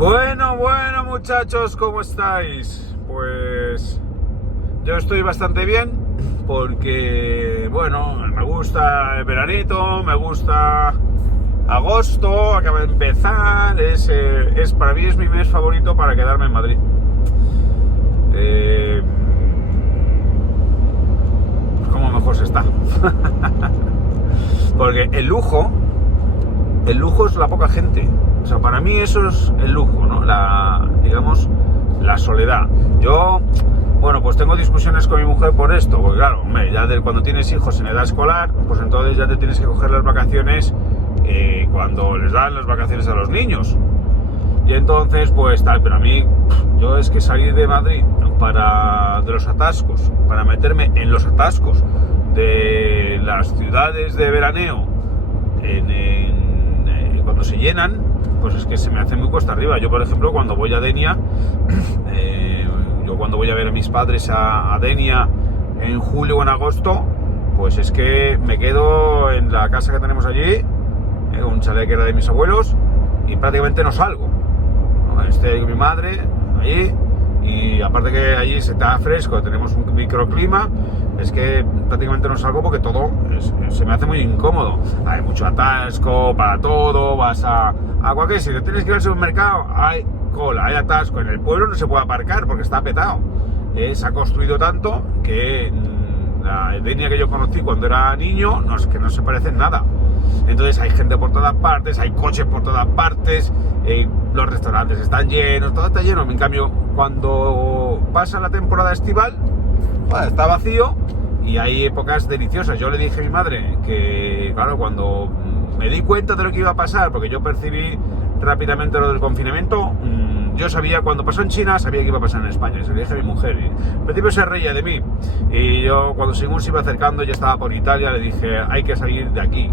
Bueno, muchachos, ¿cómo estáis? Pues yo estoy bastante bien porque, bueno, me gusta el veranito, me gusta agosto, acaba de empezar, para mí es mi mes favorito para quedarme en Madrid. ¿Cómo mejor se está? Porque el lujo es la poca gente. O sea, para mí eso es el lujo, ¿no? Digamos, la soledad. Yo, bueno, pues tengo discusiones con mi mujer por esto, porque claro, hombre, ya cuando tienes hijos en edad escolar, pues entonces ya te tienes que coger las vacaciones cuando les dan las vacaciones a los niños. Y entonces, pues tal, pero a mí, yo es que salir de Madrid de los atascos, para meterme en los atascos de las ciudades de veraneo, cuando se llenan, pues es que se me hace muy cuesta arriba. Yo, por ejemplo, cuando voy a Denia, yo cuando voy a ver a mis padres a Denia en julio o en agosto, pues es que me quedo en la casa que tenemos allí, un chalet que era de mis abuelos, y prácticamente no salgo. Estoy con mi madre allí, y aparte que allí se está fresco, tenemos un microclima, es que prácticamente no salgo porque todo se me hace muy incómodo. Hay mucho atasco para todo, vas a cualquier sitio, tienes que ir al supermercado, hay cola, hay atasco. En el pueblo no se puede aparcar porque está petado. Se ha construido tanto que la Denia que yo conocí cuando era niño es que no se parece en nada. Entonces hay gente por todas partes, hay coches por todas partes, los restaurantes están llenos, todo está lleno. En cambio, cuando pasa la temporada estival, bueno, está vacío y hay épocas deliciosas. Yo le dije a mi madre que, claro, cuando me di cuenta de lo que iba a pasar, porque yo percibí rápidamente lo del confinamiento, yo sabía, cuando pasó en China, sabía que iba a pasar en España. Se lo dije a mi mujer y al principio se reía de mí. Y yo, cuando según se iba acercando, ya estaba por Italia, le dije, hay que salir de aquí.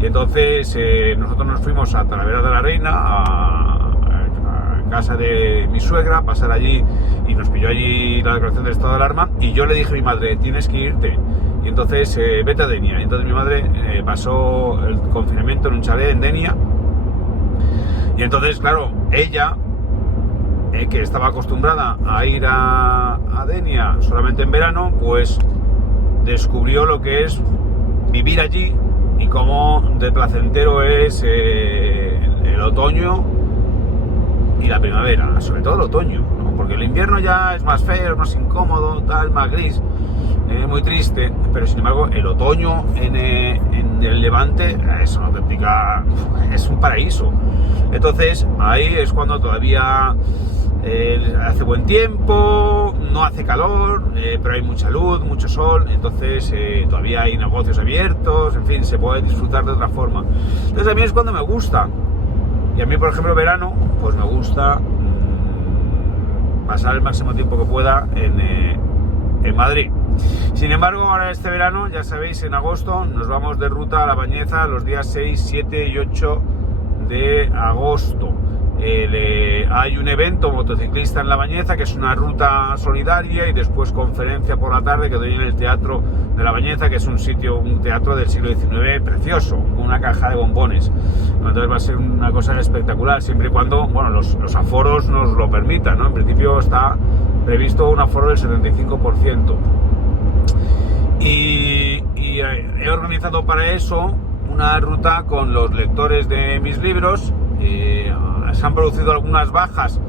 Y entonces nosotros nos fuimos a Talavera de la Reina, a casa de mi suegra, pasar allí, y nos pilló allí la declaración del estado de alarma, y yo le dije a mi madre, tienes que irte. Y entonces vete a Denia. Y entonces mi madre pasó el confinamiento en un chalet en Denia. Y entonces, claro, ella, que estaba acostumbrada a ir a Denia solamente en verano, pues descubrió lo que es vivir allí y cómo de placentero es el otoño y la primavera, sobre todo el otoño, ¿no? Porque el invierno ya es más feo, es más incómodo, tal, más gris, muy triste, pero sin embargo el otoño en el Levante es una auténtica, es un paraíso. Entonces ahí es cuando todavía hace buen tiempo, no hace calor, pero hay mucha luz, mucho sol, entonces todavía hay negocios abiertos, en fin, se puede disfrutar de otra forma. Entonces a mí es cuando me gusta. Y a mí, por ejemplo, verano, pues me gusta pasar el máximo tiempo que pueda en Madrid. Sin embargo, ahora este verano, ya sabéis, en agosto nos vamos de ruta a La Bañeza los días 6, 7 y 8 de agosto. Hay un evento motociclista en La Bañeza, que es una ruta solidaria, y después conferencia por la tarde que doy en el Teatro de La Bañeza, que es un teatro del siglo XIX precioso, con una caja de bombones. Entonces va a ser una cosa espectacular, siempre y cuando, bueno, los aforos nos lo permitan, ¿no? En principio está previsto un aforo del 75%. Y he organizado para eso una ruta con los lectores de mis libros. Se han producido algunas bajas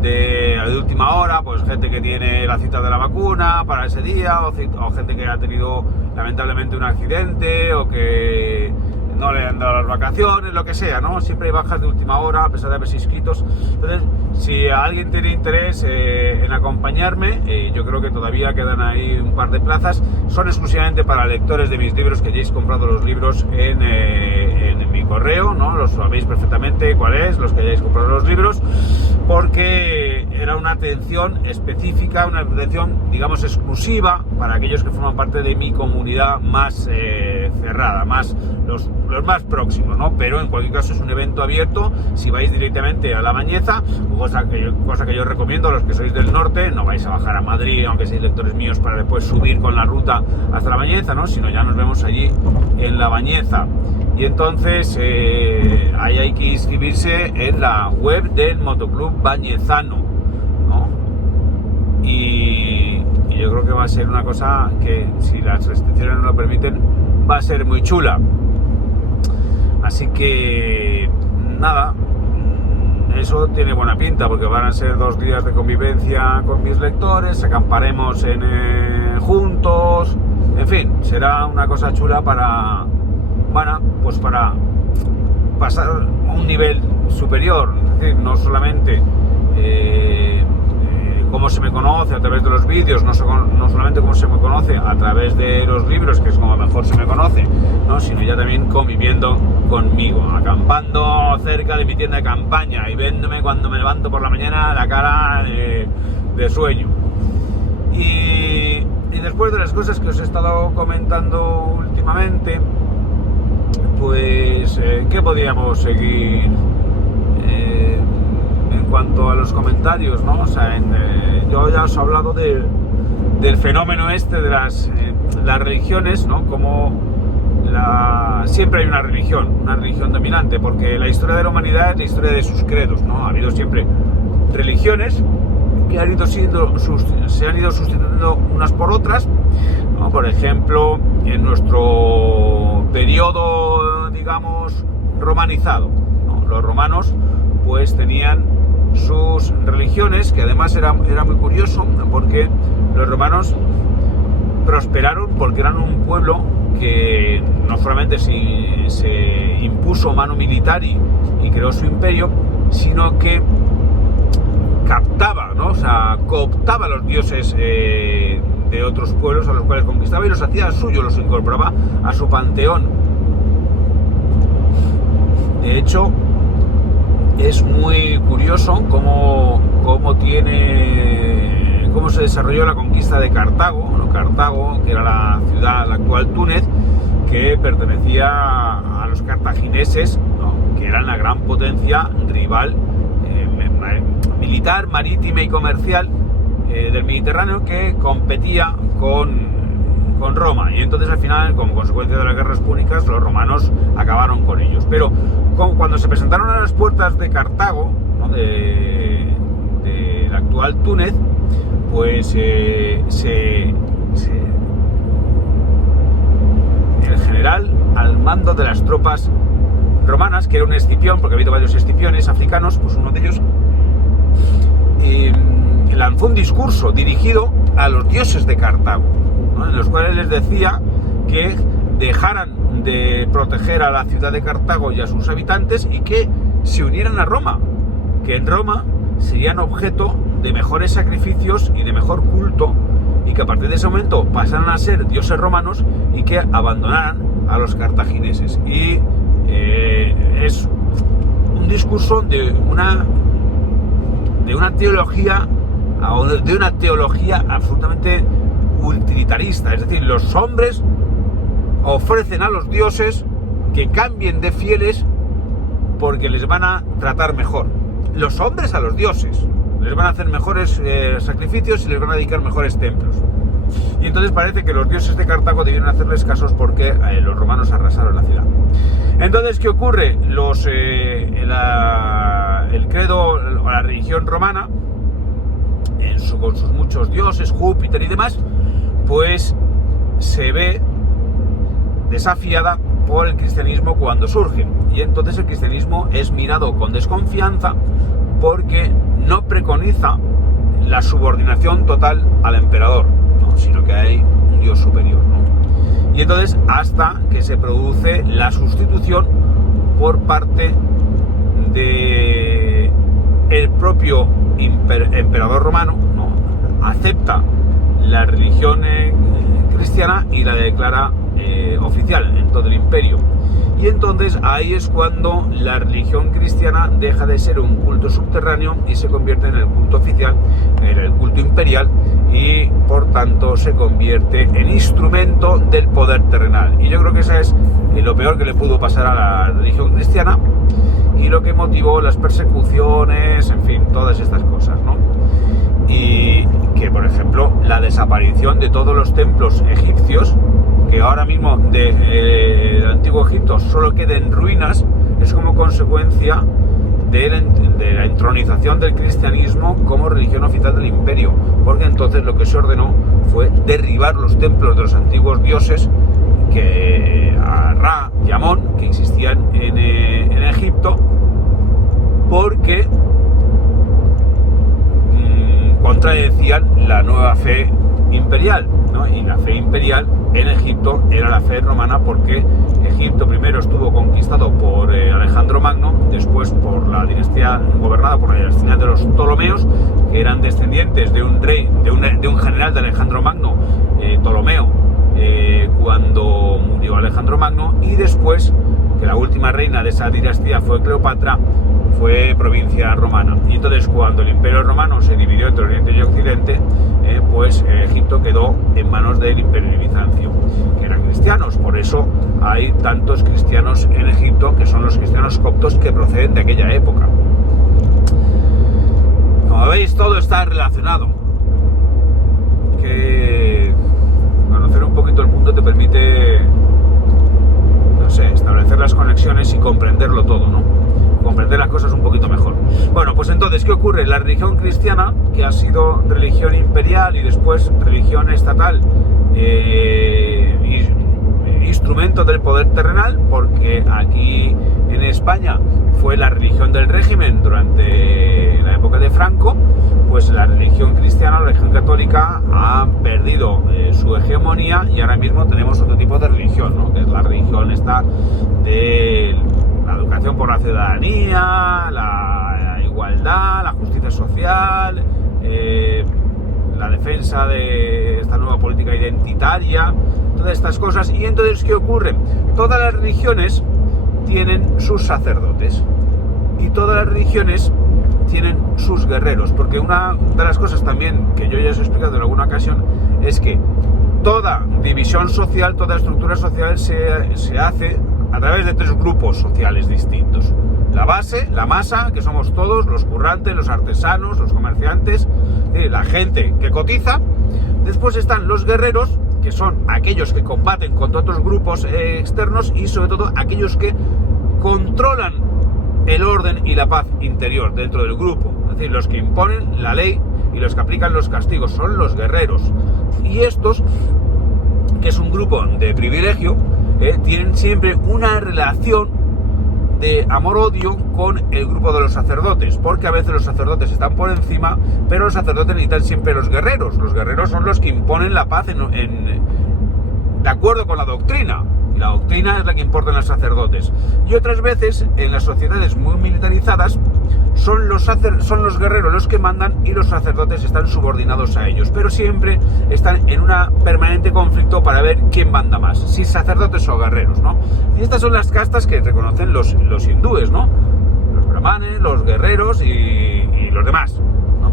de última hora, pues gente que tiene la cita de la vacuna para ese día, o gente que ha tenido lamentablemente un accidente, o que no le han dado las vacaciones, lo que sea, ¿no? Siempre hay bajas de última hora, a pesar de haberse inscritos. Entonces, si alguien tiene interés en acompañarme, yo creo que todavía quedan ahí un par de plazas. Son exclusivamente para lectores de mis libros, que hayáis comprado los libros en mi correo, ¿no? Los sabéis perfectamente cuál es, los que hayáis comprado los libros, porque era una atención específica, una atención, digamos, exclusiva para aquellos que forman parte de mi comunidad más cerrada, más los más próximos, ¿no? Pero en cualquier caso es un evento abierto. Si vais directamente a La Bañeza, cosa que yo recomiendo a los que sois del norte, no vais a bajar a Madrid, aunque seáis lectores míos, para después subir con la ruta hasta La Bañeza, ¿no? Sino ya nos vemos allí en La Bañeza. Y entonces ahí hay que inscribirse en la web del Motoclub Bañezano, ¿no? Y yo creo que va a ser una cosa que, si las restricciones no lo permiten, va a ser muy chula. Así que nada, eso tiene buena pinta, porque van a ser 2 días de convivencia con mis lectores, acamparemos juntos, en fin, será una cosa chula para pasar a un nivel superior, es decir, no solamente cómo se me conoce a través de los vídeos, no solamente cómo se me conoce a través de los libros, que es como mejor se me conoce, ¿no? Sino ya también conviviendo conmigo, acampando cerca de mi tienda de campaña y viéndome cuando me levanto por la mañana la cara de sueño. Y después de las cosas que os he estado comentando últimamente, pues ¿qué podríamos seguir en cuanto a los comentarios, ¿no? O sea, yo ya os he hablado del fenómeno este de las religiones, ¿no? Como siempre hay una religión dominante, porque la historia de la humanidad es la historia de sus credos, ¿no? Ha habido siempre religiones que se han ido sustituyendo unas por otras, ¿no? Por ejemplo, en nuestro periodo, digamos, romanizado, ¿no? Los romanos pues tenían sus religiones, que además era muy curioso, porque los romanos prosperaron porque eran un pueblo que no solamente se impuso manu militari y creó su imperio, sino que captaba, ¿no? O sea, cooptaba a los dioses de otros pueblos a los cuales conquistaba y los hacía suyos, los incorporaba a su panteón. De hecho, es muy curioso cómo se desarrolló la conquista de Cartago, ¿no? Cartago, que era la actual Túnez, que pertenecía a los cartagineses, ¿no? Que eran la gran potencia rival militar, marítima y comercial del Mediterráneo, que competía con Roma, y entonces al final, como consecuencia de las guerras púnicas, los romanos acabaron con ellos. Pero cuando se presentaron a las puertas de Cartago, ¿no? de la actual Túnez, pues el general al mando de las tropas romanas, que era un Escipión, porque ha habido varios Escipiones africanos, pues uno de ellos lanzó un discurso dirigido a los dioses de Cartago, ¿no? En los cuales les decía que dejaran de proteger a la ciudad de Cartago y a sus habitantes y que se unieran a Roma, que en Roma serían objeto de mejores sacrificios y de mejor culto, y que a partir de ese momento pasaran a ser dioses romanos y que abandonaran a los cartagineses. Y es un discurso de una teología absolutamente utilitarista, es decir, los hombres ofrecen a los dioses que cambien de fieles porque les van a tratar mejor. Los hombres a los dioses les van a hacer mejores sacrificios y les van a dedicar mejores templos. Y entonces parece que los dioses de Cartago debieron hacerles casos porque los romanos arrasaron la ciudad. Entonces, ¿qué ocurre? El credo o la religión romana, con sus muchos dioses, Júpiter y demás, pues se ve desafiada por el cristianismo cuando surge. Y entonces el cristianismo es mirado con desconfianza porque no preconiza la subordinación total al emperador, ¿no? Sino que hay un dios superior, ¿no? Y entonces, hasta que se produce la sustitución por parte de el propio emperador romano, ¿no? Acepta la religión cristiana y la declara oficial en todo el imperio. Y entonces ahí es cuando la religión cristiana deja de ser un culto subterráneo y se convierte en el culto oficial, en el culto imperial, y por tanto se convierte en instrumento del poder terrenal. Y yo creo que eso es lo peor que le pudo pasar a la religión cristiana y lo que motivó las persecuciones, en fin, todas estas cosas, ¿no? Y que, por ejemplo, la desaparición de todos los templos egipcios que ahora mismo del antiguo Egipto solo queden ruinas, es como consecuencia de la entronización del cristianismo como religión oficial del imperio, porque entonces lo que se ordenó fue derribar los templos de los antiguos dioses a Ra y Amón, que existían en Egipto, porque contradecían la nueva fe imperial, ¿no? Y la fe imperial en Egipto era la fe romana, porque Egipto primero estuvo conquistado por Alejandro Magno, después por la dinastía gobernada por la dinastía de los Ptolomeos, que eran descendientes de un rey, de un general de Alejandro Magno, Ptolomeo, cuando murió Alejandro Magno, y después, que la última reina de esa dinastía fue Cleopatra, fue provincia romana. Y entonces, cuando el imperio romano se dividió entre Oriente y Occidente, pues Egipto quedó en manos del imperio bizancio, que eran cristianos. Por eso hay tantos cristianos en Egipto, que son los cristianos coptos que proceden de aquella época. Como veis, todo está relacionado. Que conocer un poquito el mundo te permite, no sé, establecer las conexiones y comprenderlo todo, ¿no? Comprender las cosas un poquito mejor. Bueno, pues entonces, ¿qué ocurre? La religión cristiana, que ha sido religión imperial y después religión estatal, instrumento del poder terrenal, porque aquí en España fue la religión del régimen durante la época de Franco, pues la religión cristiana, la religión católica, ha perdido su hegemonía, y ahora mismo tenemos otro tipo de religión, ¿no? Que es la religión esta de la educación por la ciudadanía, la igualdad, la justicia social, la defensa de esta nueva política identitaria, todas estas cosas. Y entonces, ¿qué ocurre? Todas las religiones tienen sus sacerdotes y todas las religiones tienen sus guerreros, porque una de las cosas también que yo ya os he explicado en alguna ocasión es que toda división social, toda estructura social se hace a través de tres grupos sociales distintos. La base, la masa, que somos todos, los currantes, los artesanos, los comerciantes, la gente que cotiza. Después están los guerreros, que son aquellos que combaten contra otros grupos externos, y sobre todo aquellos que controlan el orden y la paz interior dentro del grupo. Es decir, los que imponen la ley y los que aplican los castigos son los guerreros. Y estos, que es un grupo de privilegio, tienen siempre una relación de amor-odio con el grupo de los sacerdotes, porque a veces los sacerdotes están por encima, pero los sacerdotes necesitan siempre los guerreros. Los guerreros son los que imponen la paz de acuerdo con la doctrina, y la doctrina es la que importa en los sacerdotes. Y otras veces, en las sociedades muy militarizadas, son los guerreros los que mandan y los sacerdotes están subordinados a ellos, pero siempre están en un permanente conflicto para ver quién manda más, si sacerdotes o guerreros, ¿no? Y estas son las castas que reconocen los hindúes, ¿no? Los brahmanes, los guerreros y los demás, ¿no?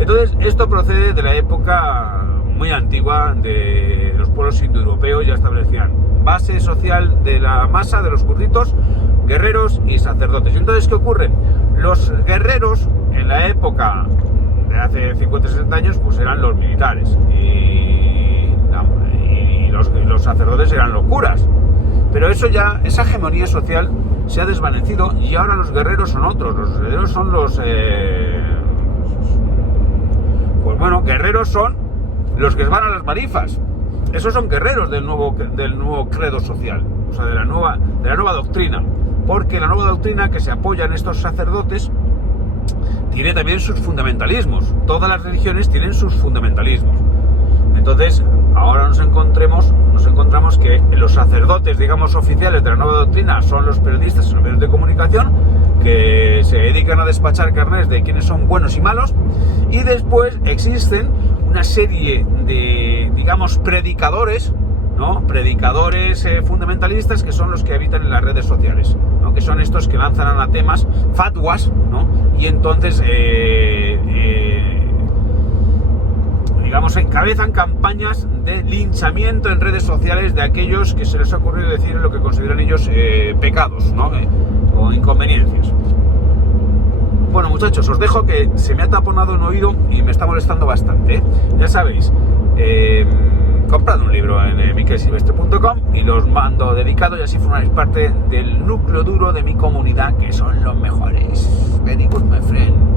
Entonces, esto procede de la época muy antigua de los pueblos indoeuropeos. Ya establecían base social de la masa, de los curritos, guerreros y sacerdotes. Y entonces, ¿qué ocurre? Los guerreros en la época de hace 50 o 60 años pues eran los militares, y los sacerdotes eran los curas. Pero esa hegemonía social se ha desvanecido, y ahora los guerreros son otros. Los guerreros son guerreros son los que van a las marifas. Esos son guerreros del nuevo credo social, o sea, de la nueva doctrina. Porque la nueva doctrina, que se apoya en estos sacerdotes, tiene también sus fundamentalismos. Todas las religiones tienen sus fundamentalismos. Entonces, ahora nos encontramos que los sacerdotes, digamos, oficiales de la nueva doctrina son los periodistas y los medios de comunicación, que se dedican a despachar carnés de quiénes son buenos y malos. Y después existen una serie de, digamos, predicadores, ¿no? Predicadores fundamentalistas, que son los que habitan en las redes sociales, ¿no? Que son estos que lanzan anatemas, fatwas, ¿no? Y entonces digamos, encabezan campañas de linchamiento en redes sociales de aquellos que se les ha ocurrido decir lo que consideran ellos pecados, ¿no? O inconveniencias. Bueno, muchachos, os dejo, que se me ha taponado un oído y me está molestando bastante, ¿eh? Ya sabéis, comprad un libro en miquelsilvestre.com y los mando dedicados y así formáis parte del núcleo duro de mi comunidad, que son los mejores. Very good, my friend.